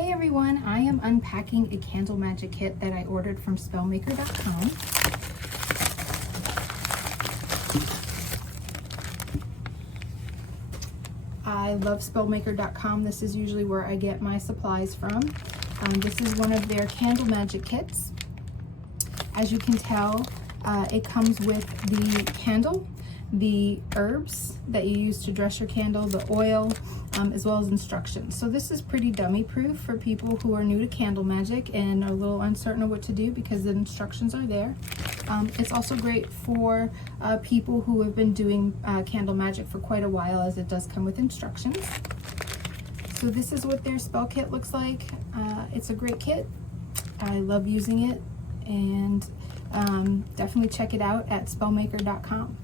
Hey everyone, I am unpacking a candle magic kit that I ordered from Spellmaker.com. I love Spellmaker.com. This is usually where I get my supplies from. This is one of their candle magic kits. As you can tell, it comes with the candle, the herbs that you use to dress your candle, the oil, as well as instructions. So this is pretty dummy proof for people who are new to candle magic and are a little uncertain of what to do because the instructions are there. It's also great for people who have been doing candle magic for quite a while, as it does come with instructions. So this is what their spell kit looks like. It's a great kit. I love using it, and definitely check it out at spellmaker.com.